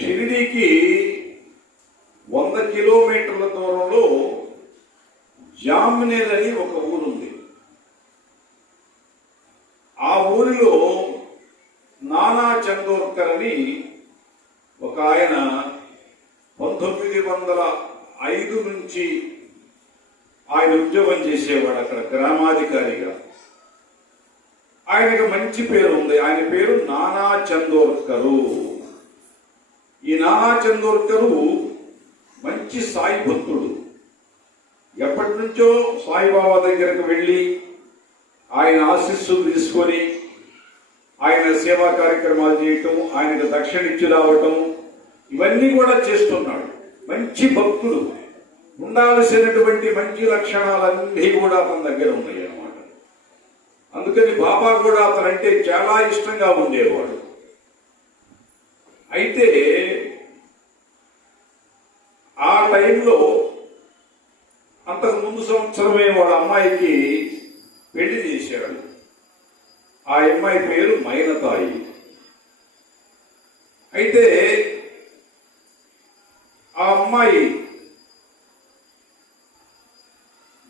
షిరిడీకి 100 కిలోమీటర్ల దూరంలో జామ్నేర్ అని ఒక ఊరుంది. ఆ ఊరిలో నానా చందోర్కర్ అని ఒక ఆయన 1905 నుంచి ఆయన ఉద్యోగం చేసేవాడు అక్కడ గ్రామాధికారిగా. ఆయనకు మంచి పేరు ఉంది. ఆయన పేరు నానా చందోర్కరు. ఈ నానా చందోర్కరు మంచి సాయి భక్తుడు. ఎప్పటి నుంచో సాయిబాబా దగ్గరకు వెళ్ళి ఆయన ఆశీస్సులు తీసుకొని ఆయన సేవా కార్యక్రమాలు చేయటం, ఆయనకు దక్షిణ ఇచ్చి రావటం, ఇవన్నీ కూడా చేస్తున్నాడు. మంచి భక్తుడు. ఉండాల్సినటువంటి మంచి లక్షణాలన్నీ కూడా అతని దగ్గర ఉన్నాయి అన్నమాట. అందుకని బాబా కూడా అతనంటే చాలా ఇష్టంగా ఉండేవాడు. అయితే ఆ టైంలో అంతకు ముందు సంవత్సరమే వాళ్ళ అమ్మాయికి పెళ్లి చేశాడు. ఆ అమ్మాయి పేరు మైనతాయి. అయితే ఆ అమ్మాయి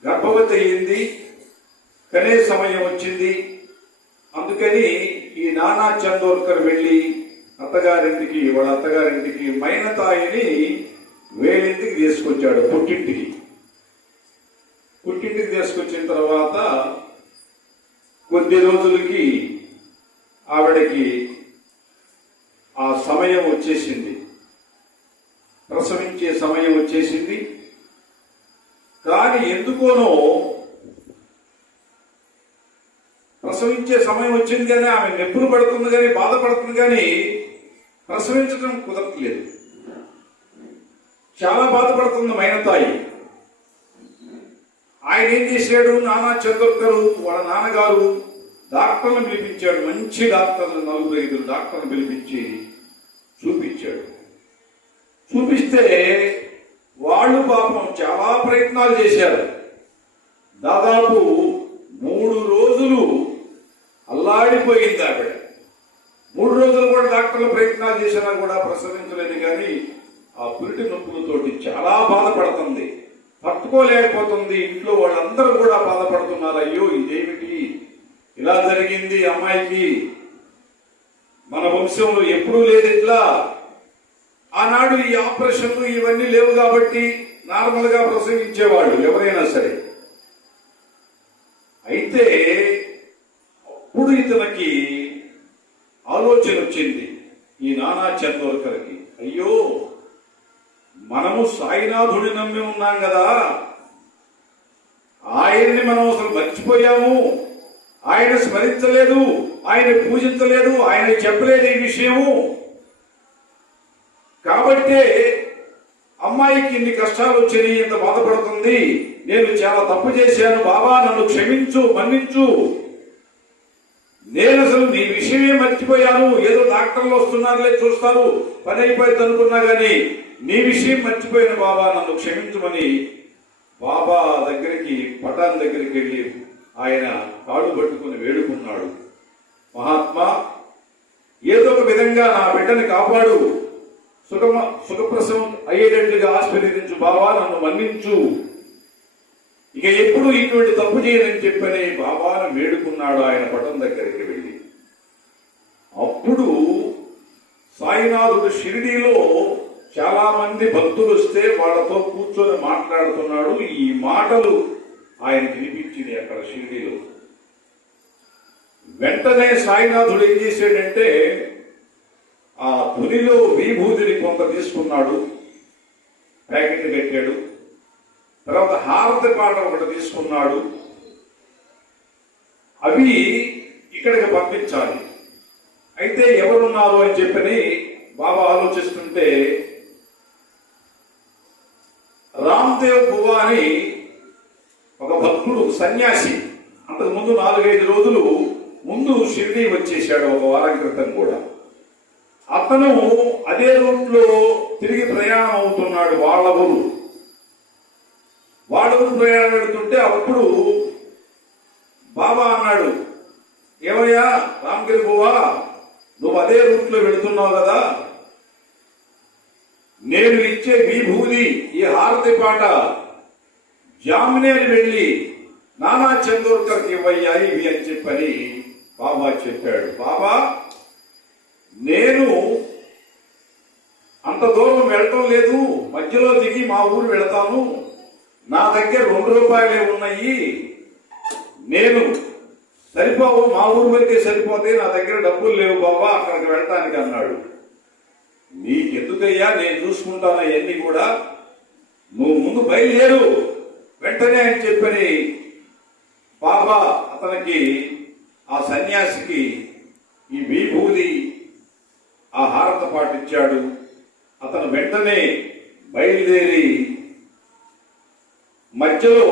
గర్భవతి అయింది, కనే సమయం వచ్చింది. అందుకని ఈ నానా చందోర్కర్ వెళ్ళి అత్తగారింటికి, వాళ్ళ అత్తగారింటికి మైనతాయిని వేలింటికి తీసుకొచ్చాడు. పుట్టింటికి తీసుకొచ్చిన తర్వాత కొద్ది రోజులకి ఆవిడకి ఆ సమయం వచ్చేసింది, ప్రసవించే సమయం వచ్చేసింది. కానీ ఎందుకోనో ప్రసవించే సమయం వచ్చింది కానీ ఆమె నొప్పులు పడుతుంది కానీ బాధపడుతుంది కానీ ప్రసవించడం కుదరట్లేదు. చాలా బాధపడుతుంది మైనతాయి. ఆయన ఏం చేశాడు, నానా చందోర్కరు వాళ్ళ నాన్నగారు డాక్టర్లను పిలిపించాడు. మంచి డాక్టర్లు 4-5 డాక్టర్లు పిలిపించి చూపించాడు. చూపిస్తే వాళ్ళు పాపం చాలా ప్రయత్నాలు చేశారు. దాదాపు 3 రోజులు అల్లాడిపోయింది ఆవిడ. 3 రోజులు కూడా డాక్టర్లు ప్రయత్నాలు చేసినా కూడా ప్రసవించలేదు. కానీ ఆ పురిటి నొప్పులతోటి చాలా బాధపడుతుంది, తట్టుకోలేకపోతుంది. ఇంట్లో వాళ్ళందరూ కూడా బాధపడుతున్నారు. అయ్యో ఇదేమిటి ఇలా జరిగింది అమ్మాయికి, మన వంశంలో ఎప్పుడూ లేదు ఇట్లా. ఆనాడు ఈ ఆపరేషన్లు ఇవన్నీ లేవు కాబట్టి నార్మల్ గా ప్రసవించేవాళ్ళు ఎవరైనా సరే. అయితే అప్పుడు ఇతనికి ఆలోచన వచ్చింది ఈ నానా చందోర్కర్కి, అయ్యో మనము సాయినాథుడిని నమ్మి ఉన్నాం కదా, ఆయన్ని మనం అసలు మర్చిపోయాము, ఆయన స్మరించలేదు, ఆయన పూజించలేదు, ఆయన చెప్పలేదు ఈ విషయము. కాబట్టే అమ్మాయికి ఇన్ని కష్టాలు వచ్చినాయి, ఇంత బాధపడుతుంది. నేను చాలా తప్పు చేశాను బాబా, నన్ను క్షమించు, మన్నించు. నేను అసలు నీ విషయమే మర్చిపోయాను. ఏదో డాక్టర్లు వస్తున్నారులే, చూస్తారు, పని అయిపోయింది అనుకున్నా గానీ నీ విషయం మర్చిపోయిన బాబా, నన్ను క్షమించమని బాబా దగ్గరికి, పటాన్ దగ్గరికి వెళ్ళి ఆయన కాళ్ళు పట్టుకుని వేడుకున్నాడు. మహాత్మా, ఏదో ఒక విధంగా నా బిడ్డని కాపాడు, సుఖప్రసవం అయ్యేటట్లుగా ఆశీర్వదించు బాబా, నన్ను మన్నించు, ఇక ఎప్పుడు ఇటువంటి తప్పు చేయనని చెప్పని బాబాను వేడుకున్నాడు ఆయన పటం దగ్గరికి వెళ్ళి. అప్పుడు సాయినాథుడు షిరిడీలో చాలా మంది భక్తులు వస్తే వాళ్ళతో కూర్చొని మాట్లాడుతున్నాడు. ఈ మాటలు ఆయనకి వినిపించింది అక్కడ షిరిడీలో. వెంటనే సాయినాథుడు ఏం చేశాడంటే ఆ తునిలో విభూతిని కొంత తీసుకున్నాడు, ప్యాకెట్ పెట్టాడు. తర్వాత హారతి పాట ఒకటి తీసుకున్నాడు. అవి ఇక్కడికి పంపించాలి. అయితే ఎవరున్నారు అని చెప్పని బాబా ఆలోచిస్తుంటే రామ్దేవ్ బువా అని ఒక భక్తుడు, సన్యాసి, అంతకు ముందు 4-5 రోజులు ముందు షిరిడీ వచ్చేసాడు, ఒక వారం క్రితం కూడా. అతను అదే రూట్లో తిరిగి ప్రయాణం అవుతున్నాడు. వాళ్ళ ఊరు ప్రయాణం పెడుతుంటే అప్పుడు బాబా అన్నాడు, ఏమయ్యా రామగిరి బువా, నువ్వు అదే రూట్లో వెళుతున్నావు కదా, నేను ఇచ్చే విభూది ఈ హారతి పాట జామినేని వెళ్ళి నానా చందోర్కర్కి ఇవ్వయ్యా ఇవి అని చెప్పని బాబా చెప్పాడు. బాబా నేను అంత దూరం వెళ్ళటం లేదు, మధ్యలో దిగి మా ఊరు వెళతాను, నా దగ్గర 2 రూపాయలే ఉన్నాయి, నేను సరిపోవు, మా ఊరు వరకే సరిపోతే, నా దగ్గర డబ్బులు లేవు బాబా అక్కడికి వెళ్ళటానికి అన్నాడు. నీకెందుకయ్యా, నేను చూసుకుంటాను అవన్నీ కూడా, నువ్వు ముందు బయలుదేరు వెంటనే అని చెప్పని బాబా అతనికి, ఆ సన్యాసికి ఈ విభూది ఆ హారత పాటిచ్చాడు. అతను వెంటనే బయలుదేరి మధ్యలో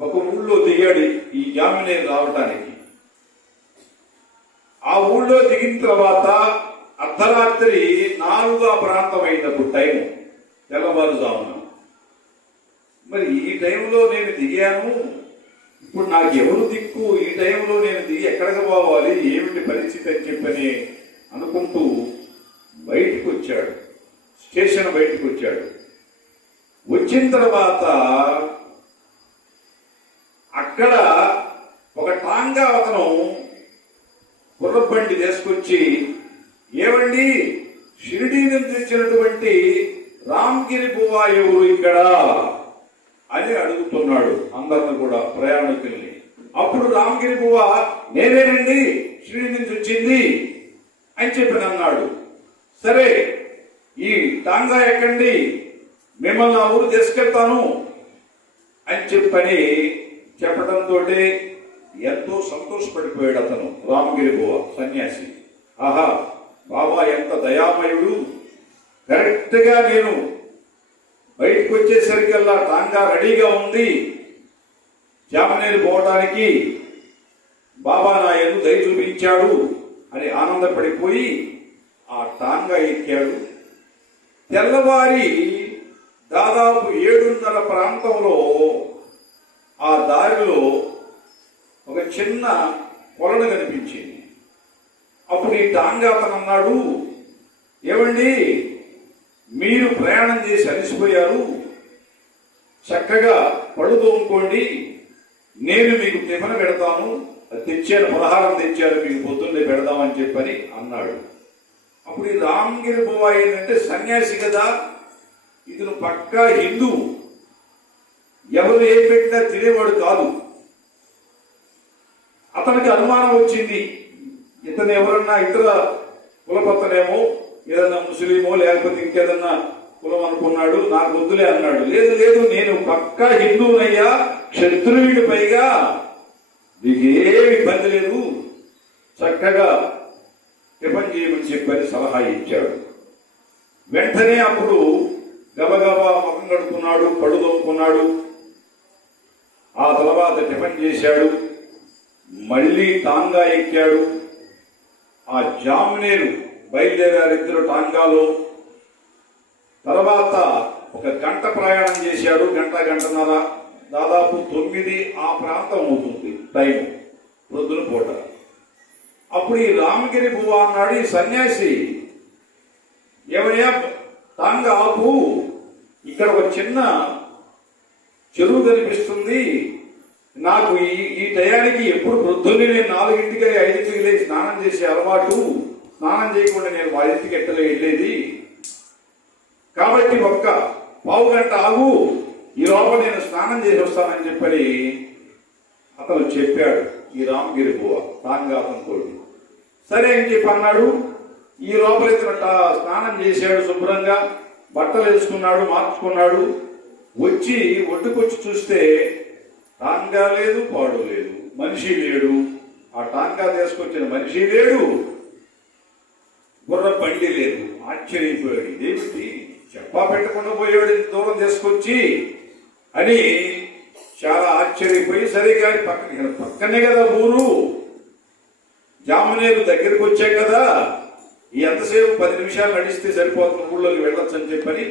ఒక ఊళ్ళో దిగాడు ఈ జామినేని రావటానికి. ఆ ఊళ్ళో దిగిన తర్వాత అర్ధరాత్రి 4 ప్రాంతం అయినప్పుడు టైం, తెల్లవారుజామున. మరి ఈ టైంలో నేను దిగాను, ఇప్పుడు నాకు ఎవరు దిక్కు, ఈ టైంలో నేను దిగి ఎక్కడికి పోవాలి, ఏమిటి పరిస్థితి అని చెప్పని అనుకుంటూ బయటికి వచ్చాడు, స్టేషన్ బయటికి వచ్చాడు. వచ్చిన తర్వాత అక్కడ ఒక టాంగా అతను గుర్రబండి తీసుకొచ్చి, ఏమండి షిరిడీ నుంచి తెచ్చినటువంటి రామ్గిరి బువ్వా ఎవరు ఇక్కడ అని అడుగుతున్నాడు అందరిని కూడా, ప్రయాణికుల్ని. అప్పుడు రామ్గిరి బువ్వా నేనేనండి, షిరిడీ నుంచి వచ్చింది అని చెప్పి అన్నాడు. సరే ఈ టాంగా ఎక్కండి, మిమ్మల్ని ఆ ఊరు తీసుకెళ్తాను అని చెప్పని చెప్పడంతో ఎంతో సంతోషపడిపోయాడు అతను రామగిరి బువ్వ సన్యాసి. ఆహా, బాబా ఎంత దయామయుడు, కరెక్ట్ గా నేను బయటకు వచ్చేసరికల్లా టాంగా రెడీగా ఉంది జామినేని పోవడానికి, బాబా నా ఎందు దయ చూపించాడు అని ఆనందపడిపోయి ఆ టాంగా ఎక్కాడు. తెల్లవారి దాదాపు 7:30 ప్రాంతంలో ఆ దారిలో ఒక చిన్న కొలను కనిపించింది. అప్పుడు ఈ టాంగా అతను అన్నాడు, ఏమండి మీరు ప్రయాణం చేసి అలసిపోయారు, చక్కగా పళ్ళు తోముకోండి, నేను మీకు టిఫిన్ పెడతాను, తెచ్చాను, పలహారం తెచ్చారు, మీకు పొద్దున్నే పెడదామని చెప్పని అన్నాడు. అప్పుడు ఈ రామ్గిరి బువ్వా ఏంటంటే సన్యాసి కదా, ఇతను పక్కా హిందూ, ఎవరు ఏం పెట్టినా తినేవాడు కాదు. అతనికి అనుమానం వచ్చింది, ఇతను ఎవరన్నా ఇతర కులపతనేమో, ఏదన్నా ముస్లిమో లేకపోతే ఇంకేదన్నా కులం అనుకున్నాడు, నాకు వద్దులే అన్నాడు. లేదు లేదు, నేను పక్కా హిందువునయ్యా, క్షత్రియుడి, పైగా నీకేమి ఇబ్బంది లేదు, చక్కగా టిఫిన్ చేయమని చెప్పని సలహా ఇచ్చాడు. వెంటనే అప్పుడు గబగబా ముఖం కడుక్కున్నాడు, పళ్ళు తోముకున్నాడు, ఆ తర్వాత టిఫిన్ చేశాడు, మళ్ళీ టాంగా ఎక్కాడు. ఆ జామినేరు బయలుదేరారు ఇద్దరు టాంగాలో. తర్వాత ఒక గంట ప్రయాణం చేశాడు, గంటన్నర, దాదాపు 9 ఆ ప్రాంతం అవుతుంది టైం, ప్రొద్దున పూట. అప్పుడు ఈ రామగిరి బువ్వా అన్నాడు, ఈ సన్యాసి, ఏమయ్యా టాంగా ఆపు, ఇక్కడ ఒక చిన్న చెరువు కనిపిస్తుంది, నాకు ఈ టయానికి ఎప్పుడు ప్రొద్దున్నే నేను 4ంటికి 5ంటికి లేచి స్నానం చేసే అలవాటు, స్నానం చేయకుండా నేను 5ంటికి ఎట్టగా వెళ్ళేది, కాబట్టి ఒక్క పావు గంట ఆగు, ఈ లోపల నేను స్నానం చేసి వస్తానని చెప్పని అతను చెప్పాడు ఈ రామగిరి బువ్వా టాంగా అతనితో. సరే అని చెప్పి అన్నాడు. ఈ లోపల ఇతను స్నానం చేశాడు, శుభ్రంగా బట్టలు వేసుకున్నాడు, మార్చుకున్నాడు. వచ్చి ఒడ్డుకొచ్చి చూస్తే టాంగా లేదు, పాడు లేదు, మనిషి లేడు. ఆ టాంగా తీసుకొచ్చిన మనిషి లేడు, గుర్ర బండి లేదు. ఆశ్చర్యపోయాడు, ఇదేమిటి చెప్పా పెట్టకుండా పోయాడు ఇంత దూరం తీసుకొచ్చి అని చాలా ఆశ్చర్యపోయి, సరే కానీ పక్కనే కదా ఊరు, జామినేరు దగ్గరికి వచ్చాం కదా, ఎంతసేపు 10 నిమిషాలు నడిస్తే సరిపోతుంది, ఊళ్ళోకి వెళ్ళొచ్చు అని చెప్పని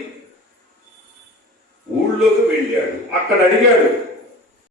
ఊళ్ళోకి వెళ్ళాడు. అక్కడ అడిగాడు,